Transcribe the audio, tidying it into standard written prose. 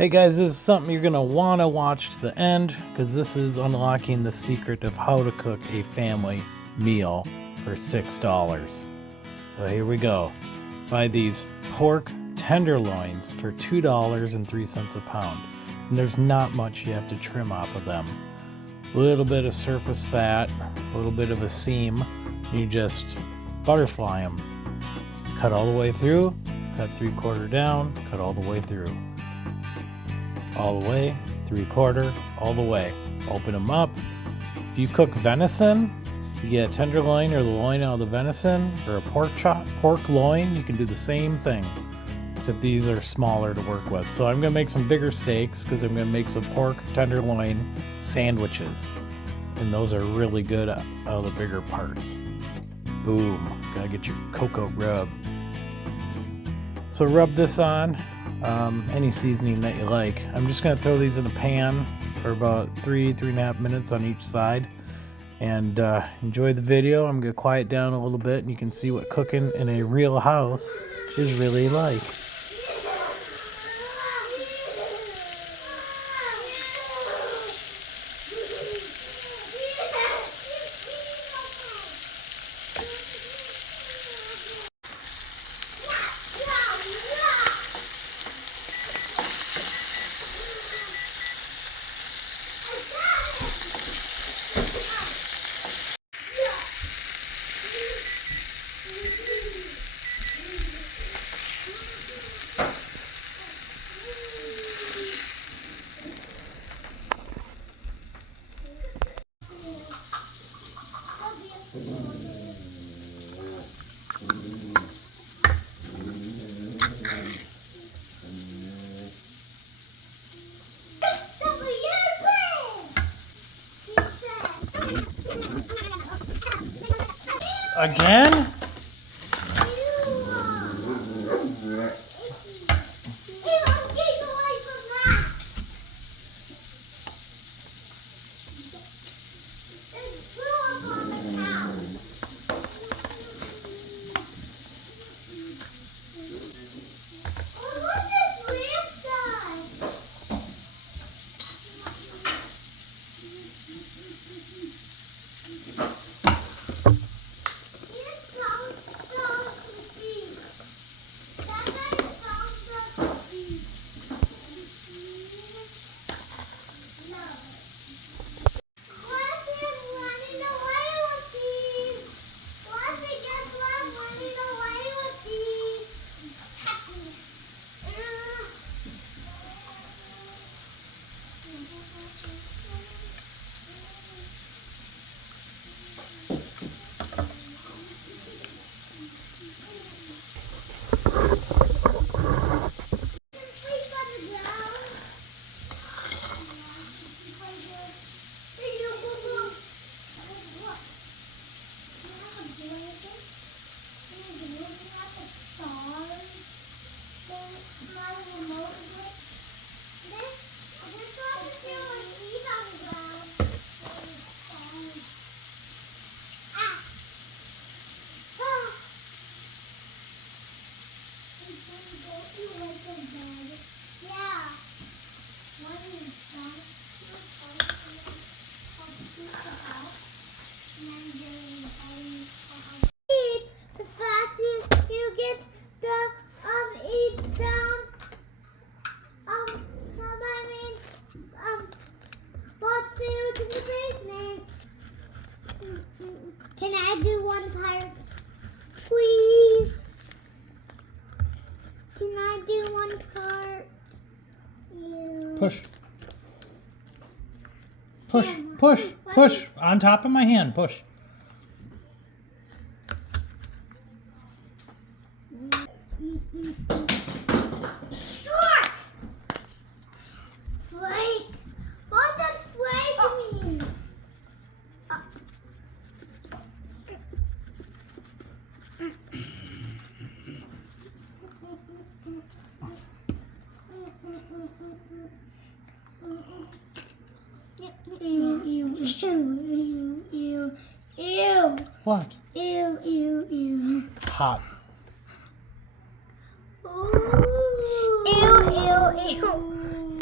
Hey guys, this is something you're going to want to watch to the end because this is unlocking the secret of how to cook a family meal for $6. So here we go. Buy these pork tenderloins for $2.03 a pound. And there's not much you have to trim off of them. A little bit of surface fat, a little bit of a seam. You just butterfly them. Cut all the way through, cut 3/4 down, cut all the way through. All the way, 3/4, all the way. Open them up. If you cook venison, you get a tenderloin or the loin out of the venison, or a pork loin, you can do the same thing, except these are smaller to work with. So I'm gonna make some bigger steaks because I'm gonna make some pork tenderloin sandwiches, and those are really good out of the bigger parts. Boom, gotta get your cocoa rub. So rub this on. Any seasoning that you like. I'm just going to throw these in a pan for about 3.5 minutes on each side, and enjoy the video. I'm going to quiet down a little bit and you can see what cooking in a real house is really like. Again? Can I do one part, please? Can I do one part? Yeah. Push. Push, push, push. On top of my hand, push. Sure. Flake. What does flake mean? Ew. What? Ew. Hot. Ooh. Ew.